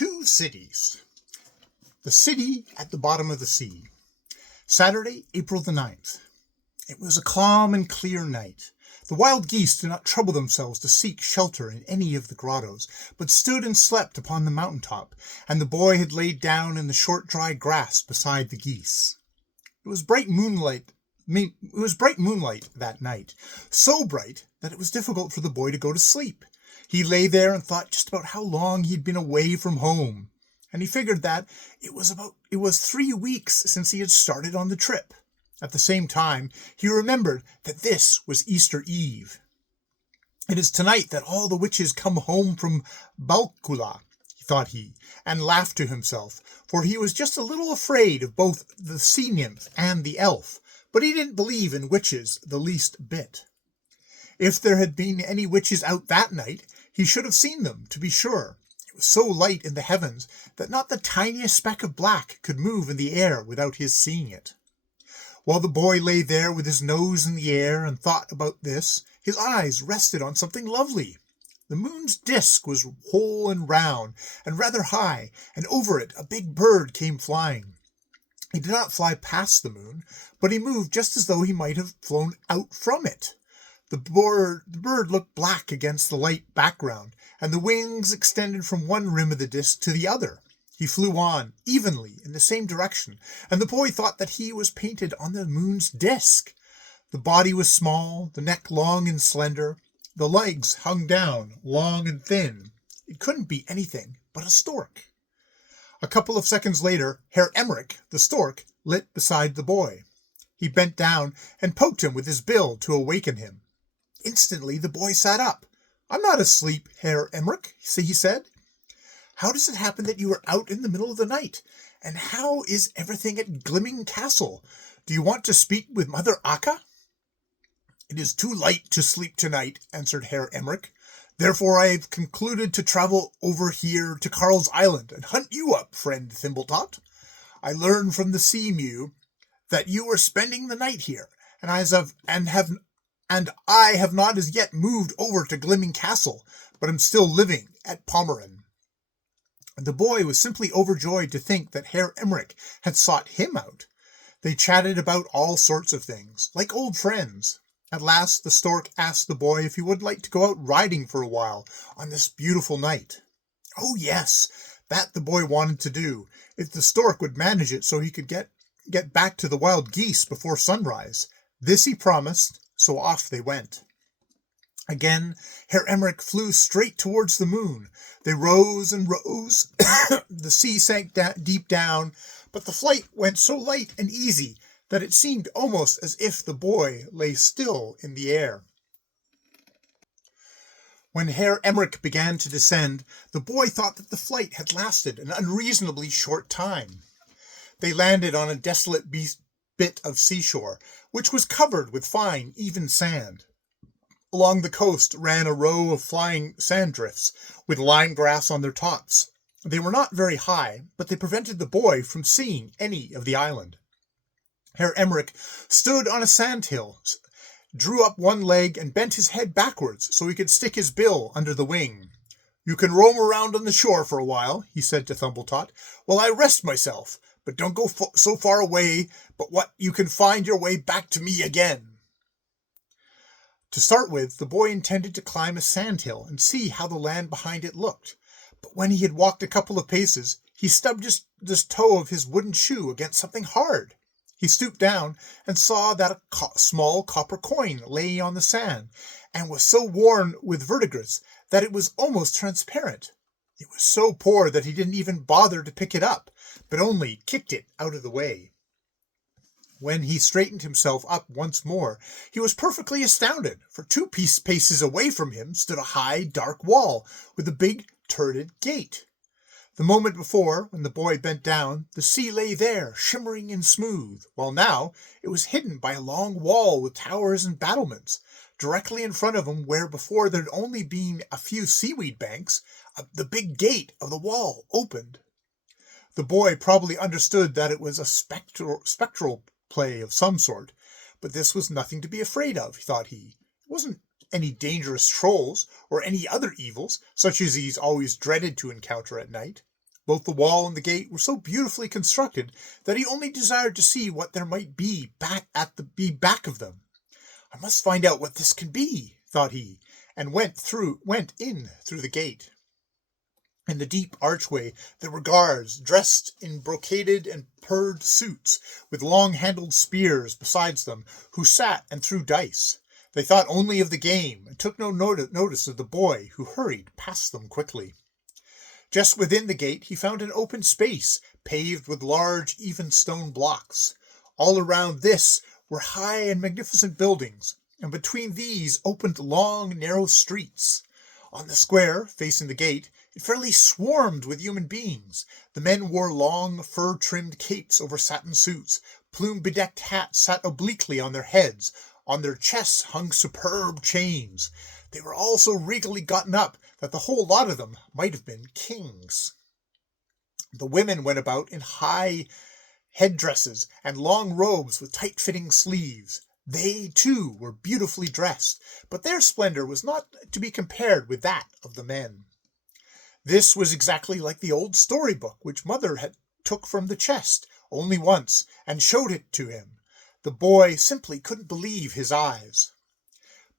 Two cities. The city at the bottom of the sea. Saturday, April the 9th. It was a calm and clear night. The wild geese did not trouble themselves to seek shelter in any of the grottos, but stood and slept upon the mountain top, and the boy had laid down in the short dry grass beside the geese. It was bright moonlight that night, so bright that it was difficult for the boy to go to sleep. He lay there and thought just about how long he'd been away from home, and he figured that it was 3 weeks since he had started on the trip. At the same time, he remembered that this was Easter Eve. It is tonight that all the witches come home from Balcula, thought he, and laughed to himself, for he was just a little afraid of both the sea nymph and the elf, but he didn't believe in witches the least bit. If there had been any witches out that night, he should have seen them, to be sure. It was so light in the heavens that not the tiniest speck of black could move in the air without his seeing it. While the boy lay there with his nose in the air and thought about this, his eyes rested on something lovely. The moon's disk was whole and round and rather high, and over it a big bird came flying. He did not fly past the moon, but he moved just as though he might have flown out from it. The bird looked black against the light background, and the wings extended from one rim of the disk to the other. He flew on, evenly, in the same direction, and the boy thought that he was painted on the moon's disk. The body was small, the neck long and slender, the legs hung down, long and thin. It couldn't be anything but a stork. A couple of seconds later, Herr Emmerich, the stork, lit beside the boy. He bent down and poked him with his bill to awaken him. Instantly the boy sat up. "I'm not asleep, Herr Emmerich," he said. "How does it happen that you are out in the middle of the night? And how is everything at Glimming Castle? Do you want to speak with Mother Akka?" "It is too light to sleep tonight," answered Herr Emmerich. "Therefore I have concluded to travel over here to Carl's Island and hunt you up, friend Thimbletot. I learned from the sea mew that you were spending the night here, and I have not as yet moved over to Glimming Castle, but am still living at Pommern." The boy was simply overjoyed to think that Herr Emmerich had sought him out. They chatted about all sorts of things, like old friends. At last the stork asked the boy if he would like to go out riding for a while on this beautiful night. Oh yes, that the boy wanted to do, if the stork would manage it so he could get back to the wild geese before sunrise. This he promised, so off they went. Again, Herr Emmerich flew straight towards the moon. They rose and rose. The sea sank deep down, but the flight went so light and easy that it seemed almost as if the boy lay still in the air. When Herr Emmerich began to descend, the boy thought that the flight had lasted an unreasonably short time. They landed on a desolate bit of seashore, which was covered with fine, even sand. Along the coast ran a row of flying sand drifts, with lime grass on their tops. They were not very high, but they prevented the boy from seeing any of the island. Herr Emmerich stood on a sandhill, drew up one leg, and bent his head backwards so he could stick his bill under the wing. "You can roam around on the shore for a while," he said to Thumbletot, "while I rest myself, but don't go so far away but what you can find your way back to me again." To start with, the boy intended to climb a sandhill and see how the land behind it looked, but when he had walked a couple of paces, he stubbed the toe of his wooden shoe against something hard. He stooped down and saw that a small copper coin lay on the sand, and was so worn with verdigris that it was almost transparent. It was so poor that he didn't even bother to pick it up, but only kicked it out of the way. When he straightened himself up once more, he was perfectly astounded, for 2 paces away from him stood a high, dark wall with a big, turreted gate. The moment before, when the boy bent down, the sea lay there, shimmering and smooth, while now it was hidden by a long wall with towers and battlements. Directly in front of him, where before there'd only been a few seaweed banks, the big gate of the wall opened. The boy probably understood that it was a spectral play of some sort, but this was nothing to be afraid of, thought he. It wasn't any dangerous trolls or any other evils, such as he's always dreaded to encounter at night. Both the wall and the gate were so beautifully constructed that he only desired to see what there might be back of them. "I must find out what this can be," thought he, and went in through the gate. In the deep archway there were guards dressed in brocaded and purred suits, with long-handled spears besides them, who sat and threw dice. They thought only of the game, and took no notice of the boy, who hurried past them quickly. Just within the gate he found an open space, paved with large, even stone blocks. All around this were high and magnificent buildings, and between these opened long, narrow streets. On the square, facing the gate, it fairly swarmed with human beings. The men wore long, fur-trimmed capes over satin suits. Plume-bedecked hats sat obliquely on their heads. On their chests hung superb chains. They were all so regally gotten up that the whole lot of them might have been kings. The women went about in high headdresses and long robes with tight-fitting sleeves. They, too, were beautifully dressed, but their splendor was not to be compared with that of the men. This was exactly like the old storybook which Mother had took from the chest only once and showed it to him. The boy simply couldn't believe his eyes.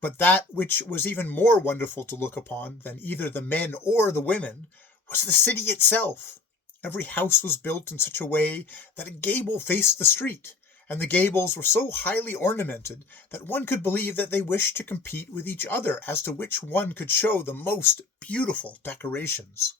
But that which was even more wonderful to look upon than either the men or the women was the city itself. Every house was built in such a way that a gable faced the street, and the gables were so highly ornamented that one could believe that they wished to compete with each other as to which one could show the most beautiful decorations.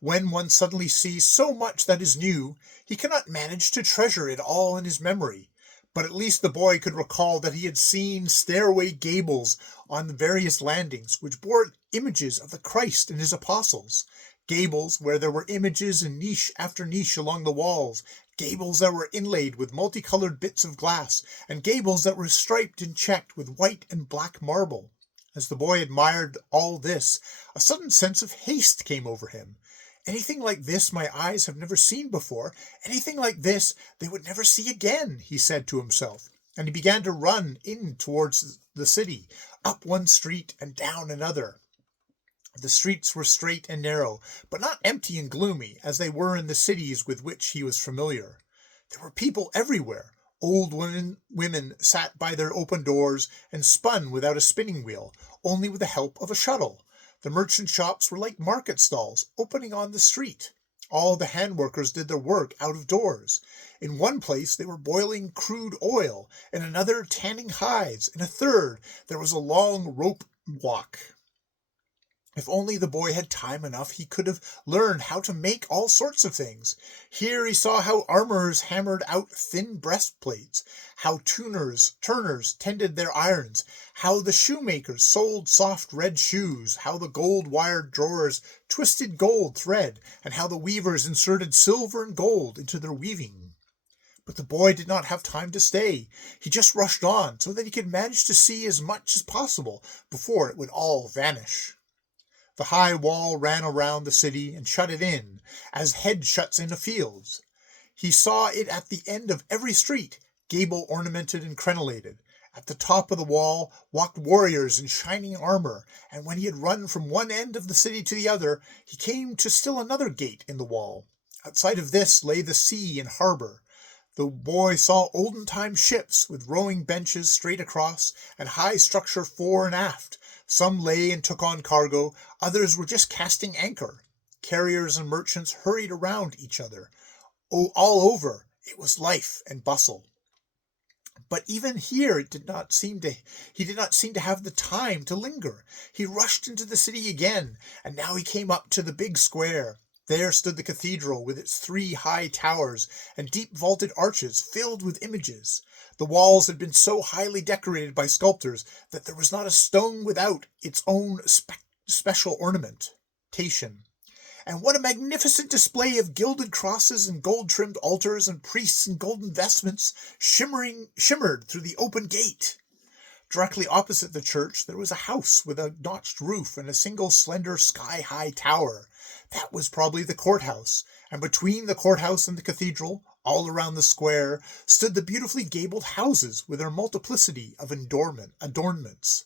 When one suddenly sees so much that is new, he cannot manage to treasure it all in his memory, but at least the boy could recall that he had seen stairway gables on the various landings which bore images of the Christ and his apostles, gables where there were images in niche after niche along the walls, gables that were inlaid with multicolored bits of glass, and gables that were striped and checked with white and black marble. As the boy admired all this, a sudden sense of haste came over him. "Anything like this my eyes have never seen before. Anything like this they would never see again," he said to himself, and he began to run in towards the city, up one street and down another. The streets were straight and narrow, but not empty and gloomy, as they were in the cities with which he was familiar. There were people everywhere. Old women sat by their open doors and spun without a spinning wheel, only with the help of a shuttle. The merchant shops were like market stalls, opening on the street. All the hand workers did their work out of doors. In one place they were boiling crude oil, in another tanning hides, in a third there was a long rope walk. If only the boy had time enough, he could have learned how to make all sorts of things. Here he saw how armorers hammered out thin breastplates, how turners tended their irons, how the shoemakers sold soft red shoes, how the gold-wired drawers twisted gold thread, and how the weavers inserted silver and gold into their weaving. But the boy did not have time to stay. He just rushed on, so that he could manage to see as much as possible before it would all vanish. The high wall ran around the city and shut it in, as hedge shuts in a field. He saw it at the end of every street, gable ornamented and crenellated. At the top of the wall walked warriors in shining armor, and when he had run from one end of the city to the other, he came to still another gate in the wall. Outside of this lay the sea and harbor. The boy saw olden-time ships with rowing benches straight across and high structure fore and aft. Some lay and took on cargo, others were just casting anchor. Carriers and merchants hurried around each other. All over it was life and bustle. But even here he did not seem to have the time to linger. He rushed into the city again, and now he came up to the big square. There stood the cathedral with its 3 high towers and deep vaulted arches filled with images. The walls had been so highly decorated by sculptors that there was not a stone without its own special ornamentation. And what a magnificent display of gilded crosses and gold-trimmed altars and priests in golden vestments shimmered through the open gate. Directly opposite the church there was a house with a notched roof and a single slender sky-high tower. That was probably the courthouse, and between the courthouse and the cathedral, all around the square, stood the beautifully gabled houses with their multiplicity of adornments.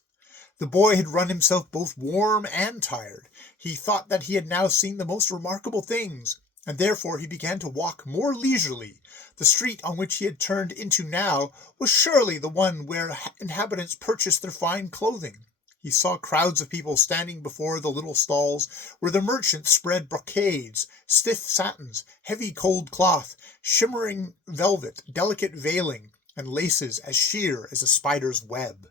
The boy had run himself both warm and tired. He thought that he had now seen the most remarkable things, and therefore he began to walk more leisurely. The street on which he had turned into now was surely the one where inhabitants purchased their fine clothing. He saw crowds of people standing before the little stalls where the merchants spread brocades, stiff satins, heavy cold cloth, shimmering velvet, delicate veiling, and laces as sheer as a spider's web.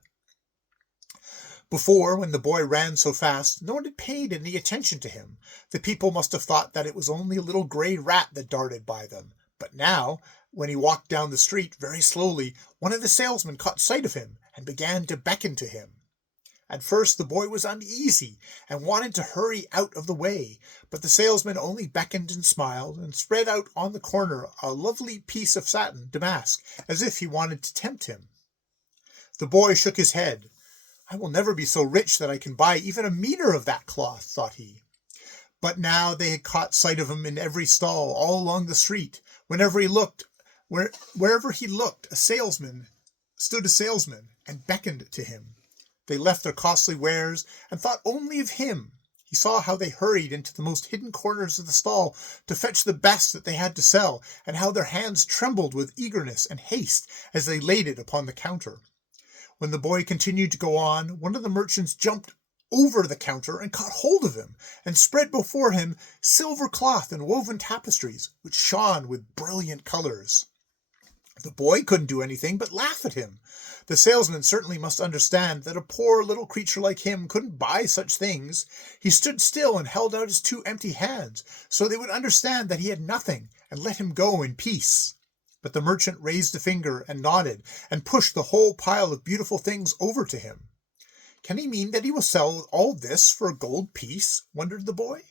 Before, when the boy ran so fast, no one had paid any attention to him. The people must have thought that it was only a little gray rat that darted by them. But now, when he walked down the street very slowly, one of the salesmen caught sight of him and began to beckon to him. At first the boy was uneasy and wanted to hurry out of the way, but the salesman only beckoned and smiled and spread out on the corner a lovely piece of satin damask, as if he wanted to tempt him. The boy shook his head. "I will never be so rich that I can buy even a meter of that cloth," thought he. But now they had caught sight of him in every stall all along the street. Wherever he looked, a salesman and beckoned to him. They left their costly wares and thought only of him. He saw how they hurried into the most hidden corners of the stall to fetch the best that they had to sell, and how their hands trembled with eagerness and haste as they laid it upon the counter. When the boy continued to go on, one of the merchants jumped over the counter and caught hold of him, and spread before him silver cloth and woven tapestries, which shone with brilliant colors. The boy couldn't do anything but laugh at him. The salesman certainly must understand that a poor little creature like him couldn't buy such things. He stood still and held out his 2 empty hands, so they would understand that he had nothing, and let him go in peace. But the merchant raised a finger and nodded, and pushed the whole pile of beautiful things over to him. Can he mean that he will sell all this for a gold piece? Wondered the boy.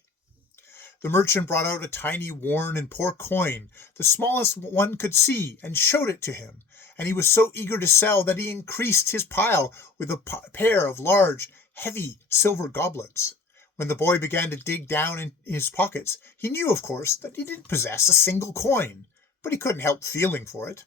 The merchant brought out a tiny, worn and poor coin, the smallest one could see, and showed it to him, and he was so eager to sell that he increased his pile with a pair of large, heavy silver goblets. When the boy began to dig down in his pockets, he knew, of course, that he didn't possess a single coin, but he couldn't help feeling for it.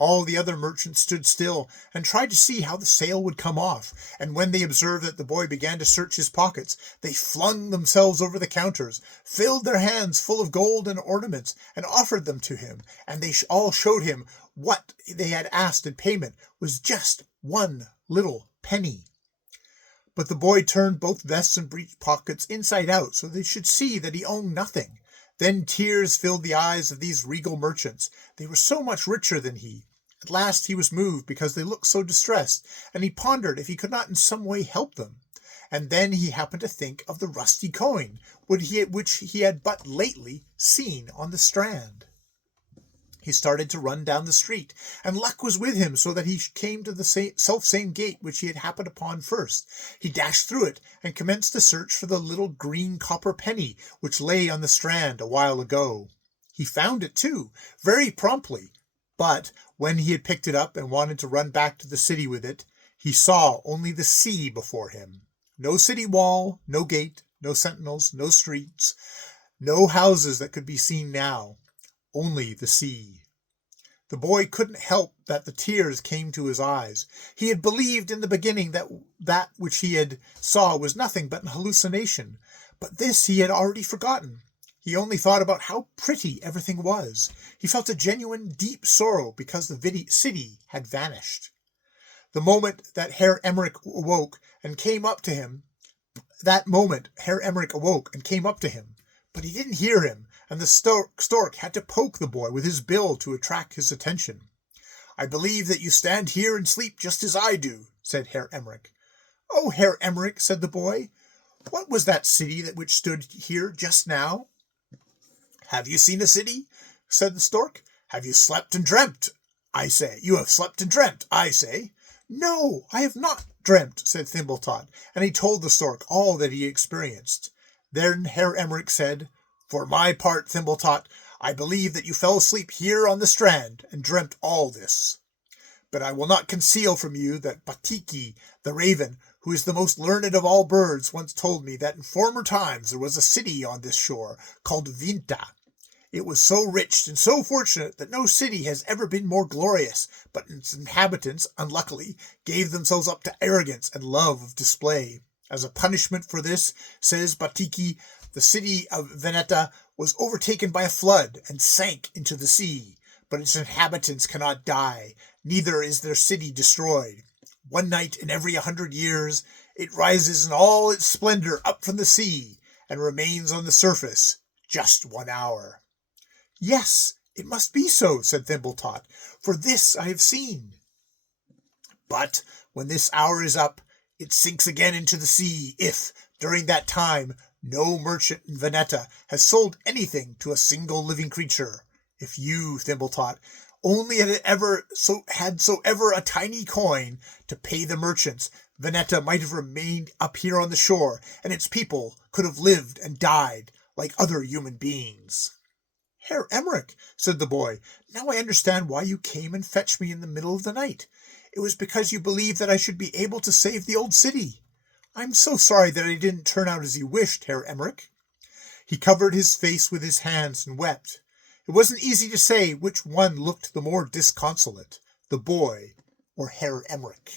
All the other merchants stood still and tried to see how the sale would come off, and when they observed that the boy began to search his pockets, they flung themselves over the counters, filled their hands full of gold and ornaments, and offered them to him, and they all showed him what they had asked in payment was just 1 little penny. But the boy turned both vests and breech pockets inside out so they should see that he owned nothing. Then tears filled the eyes of these regal merchants. They were so much richer than he. At last he was moved because they looked so distressed, and he pondered if he could not in some way help them. And then he happened to think of the rusty coin, which he had but lately seen on the strand. He started to run down the street, and luck was with him so that he came to the self-same gate which he had happened upon first. He dashed through it, and commenced to search for the little green copper penny which lay on the strand a while ago. He found it too, very promptly, but when he had picked it up and wanted to run back to the city with it, he saw only the sea before him. No city wall, no gate, no sentinels, no streets, no houses that could be seen now. Only the sea. The boy couldn't help that the tears came to his eyes. He had believed in the beginning that which he had saw was nothing but an hallucination, but this he had already forgotten. He only thought about how pretty everything was. He felt a genuine deep sorrow because the city had vanished. The moment that Herr Emmerich awoke and came up to him, but he didn't hear him, and the stork had to poke the boy with his bill to attract his attention. "I believe that you stand here and sleep just as I do," said Herr Emmerich. "Oh, Herr Emmerich," said the boy, "what was that city which stood here just now?" "Have you seen a city?" said the stork. "Have you slept and dreamt? I say, you have slept and dreamt, I say." "No, I have not dreamt," said Thimbletot, and he told the stork all that he experienced. Then Herr Emmerich said, "For my part, Thimbletot, I believe that you fell asleep here on the strand and dreamt all this. But I will not conceal from you that Bttm, the raven, who is the most learned of all birds, once told me that in former times there was a city on this shore called Vinta. It was so rich and so fortunate that no city has ever been more glorious, but its inhabitants, unluckily, gave themselves up to arrogance and love of display. As a punishment for this, says Bttm, the city of Veneta was overtaken by a flood and sank into the sea. But its inhabitants cannot die, neither is their city destroyed. One night in every 100 years, it rises in all its splendor up from the sea, and remains on the surface just 1 hour. Yes, it must be so, said Thimbletot, for this I have seen. But when this hour is up, it sinks again into the sea if, during that time, no merchant in Veneta has sold anything to a single living creature. If you, Thimbletot, only had ever a tiny coin to pay the merchants, Veneta might have remained up here on the shore, and its people could have lived and died like other human beings. Herr Emmerich, said the boy, now I understand why you came and fetched me in the middle of the night. It was because you believed that I should be able to save the old city. I'm so sorry that I didn't turn out as you wished, Herr Emmerich. He covered his face with his hands and wept. It wasn't easy to say which one looked the more disconsolate, the boy or Herr Emmerich.